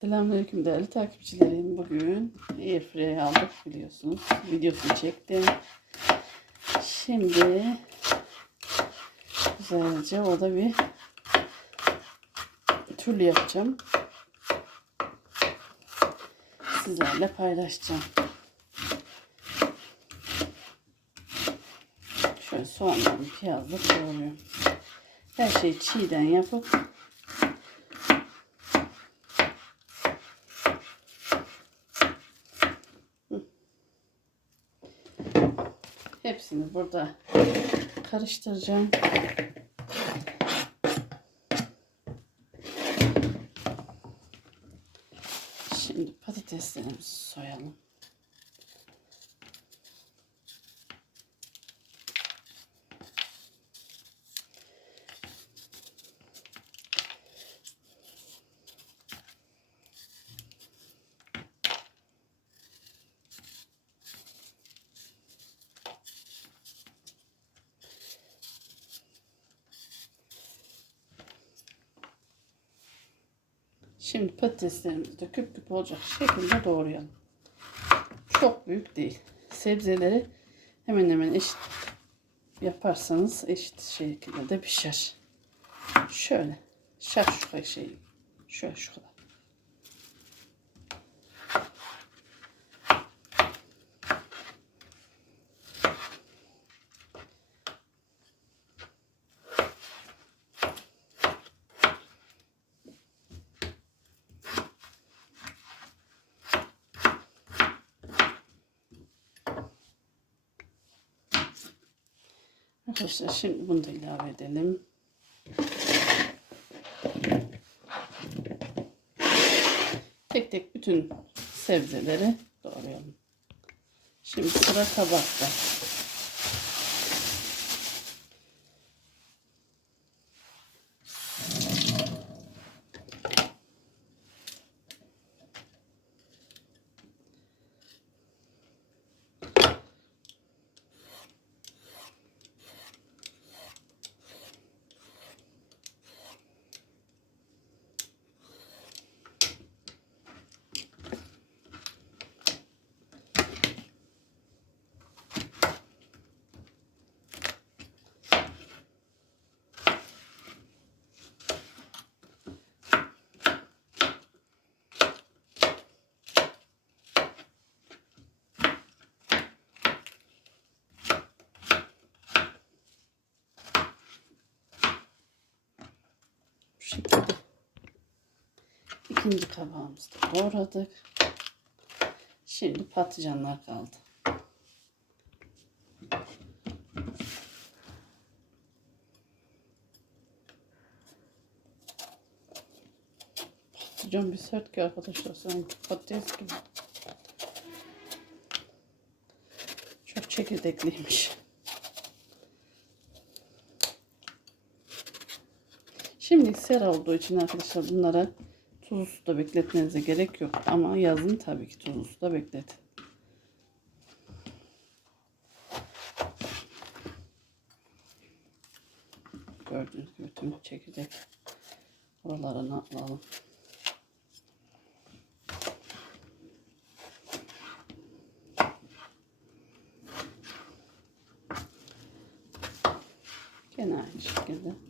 Selamünaleyküm değerli takipçilerim. Bugün Airfryer aldık biliyorsunuz. Videosunu çektim. Şimdi güzelce o da bir türlü yapacağım. Sizlerle paylaşacağım. Şöyle soğandan piyazla doğruyorum. Her şeyi çiğden yapıp Hepsini burada karıştıracağım. Şimdi patateslerimizi soyalım. Şimdi patateslerimizi de küp küp olacak şekilde doğrayalım. Çok büyük değil. Sebzeleri hemen hemen eşit yaparsanız eşit şekilde de pişer. Şöyle şakşuka şey. Şöyle şu kadar. Arkadaşlar şimdi bunu da ilave edelim. Tek tek bütün sebzeleri doğrayalım. Şimdi sıra kabakta. Bu şekilde. İkinci kabağımızı da doğradık. Şimdi patlıcanlar kaldı. Patlıcan bir sert ki arkadaşlar sanki patates gibi. Çok çekirdekliymiş. Şimdi ser olduğu için arkadaşlar bunlara tuzlu suda bekletmenize gerek yok. Ama yazın tabii ki tuzlu suda bekletin. Gördüğünüz gibi tüm çekirdek oralarını alalım. Gene aynı şekilde.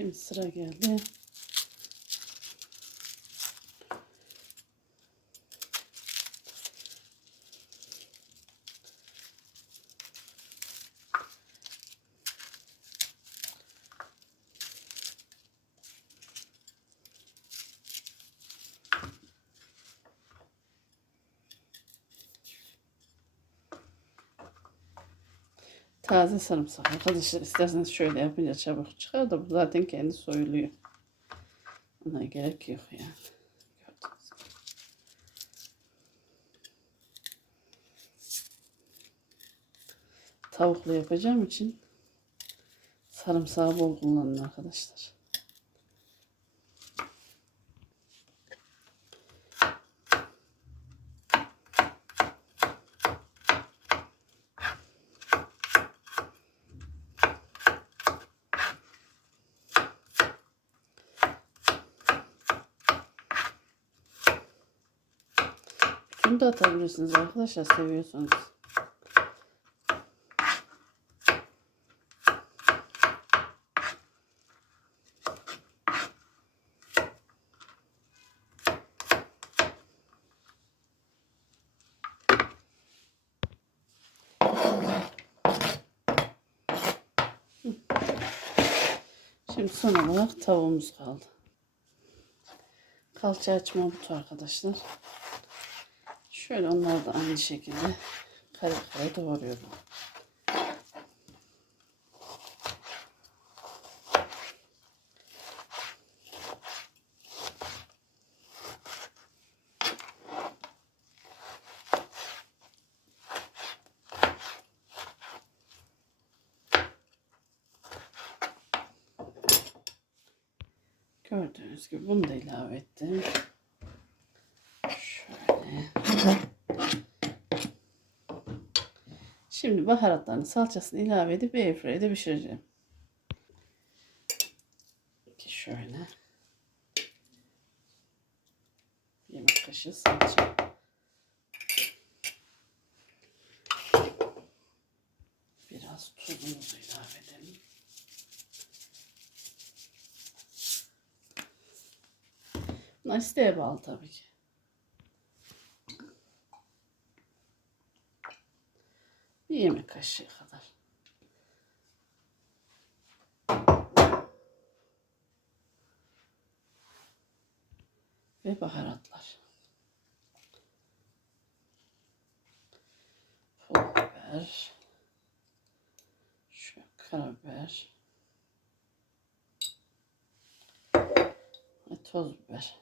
Şimdi sıra geldi. Taze sarımsak arkadaşlar isterseniz şöyle yapınca çabuk çıkar da bu zaten kendi soyuluyor. Ona gerek yok yani. Tavuklu yapacağım için sarımsağı bol kullanın arkadaşlar. Bunu da atabilirsiniz arkadaşlar seviyorsanız. Şimdi son olarak tavuğumuz kaldı. Kalça açma butu arkadaşlar. Şöyle onları da aynı şekilde kare kare doğruyorum. Gördüğünüz gibi bunu da ilave ettim. Şöyle. Şimdi baharatlarını salçasını ilave edip airfryer'de pişireceğim. Şöyle. Yemek kaşığı salça. Biraz tuzumuzu ilave edelim. Bunlar isteğe bağlı tabii ki. Bir yemek kaşığı kadar. Ve baharatlar. Pul biber. Şu karabiber. Ve toz biber.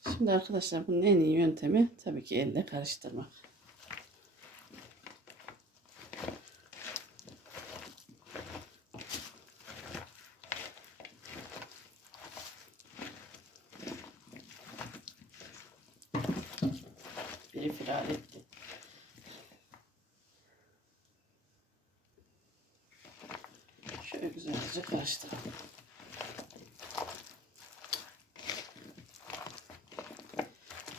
Şimdi arkadaşlar bunun en iyi yöntemi tabii ki elle karıştırmak. Biri firar etti. Şöyle güzelce karıştıralım.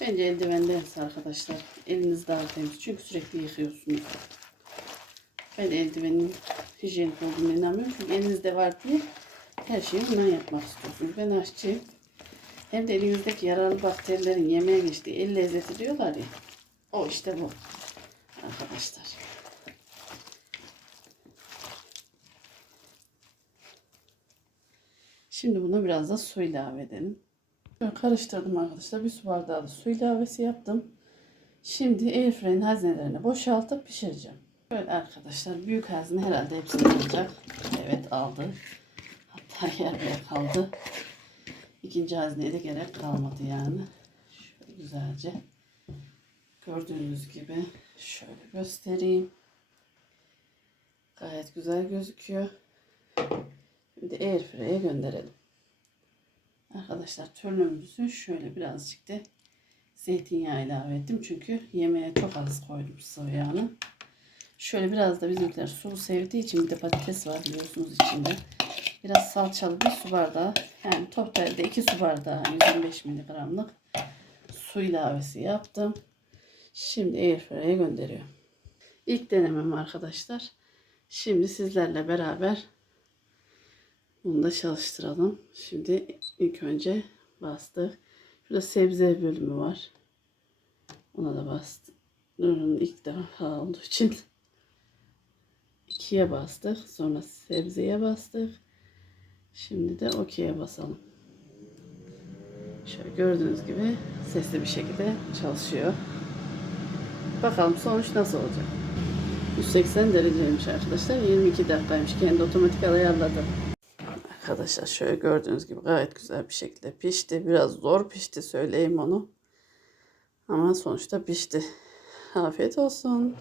Bence eldivendense arkadaşlar eliniz daha temiz. Çünkü sürekli yıkıyorsunuz. Ben eldivenin hijyenik olduğunu inanmıyorum. Çünkü elinizde var diye her şeyi bundan yapmak istiyorsunuz. Ben aşçıyım. Hem de elinizdeki yararlı bakterilerin yemeğe geçtiği el lezzeti diyorlar ya. O işte bu. Arkadaşlar. Şimdi buna biraz da su ilave edelim. Böyle karıştırdım arkadaşlar. Bir su bardağı da su ilavesi yaptım. Şimdi airfryer'in haznelerini boşaltıp pişireceğim. Böyle arkadaşlar büyük hazne herhalde hepsini alacak. Evet aldı. Hatta yerine kaldı. İkinci hazneye de gerek kalmadı yani. Şöyle güzelce gördüğünüz gibi şöyle göstereyim. Gayet güzel gözüküyor. Şimdi airfryer'e gönderelim. Arkadaşlar türlümümüzü şöyle birazcık da zeytinyağı ilave ettim. Çünkü yemeğe çok az koydum sıvı yağını. Şöyle biraz da bizimkiler sulu sevdiği için bir de patates var biliyorsunuz içinde. Biraz salçalı bir su bardağı yani totalde 2 su bardağı 125 miligramlık su ilavesi yaptım. Şimdi airfryer'e gönderiyorum. İlk denemem arkadaşlar. Şimdi sizlerle beraber bunu da çalıştıralım. Şimdi ilk önce bastık. Şurada sebze bölümü var. Ona da bastık. Ürünün ilk defa olduğu için ikiye bastık. Sonra sebzeye bastık. Şimdi de okey'e basalım. Şöyle gördüğünüz gibi sesli bir şekilde çalışıyor. Bakalım sonuç nasıl olacak. 180 dereceymiş arkadaşlar. 22 dakikaymış. Kendi otomatik ayarladı. Arkadaşlar şöyle gördüğünüz gibi gayet güzel bir şekilde pişti. Biraz zor pişti söyleyeyim onu. Ama sonuçta pişti. Afiyet olsun.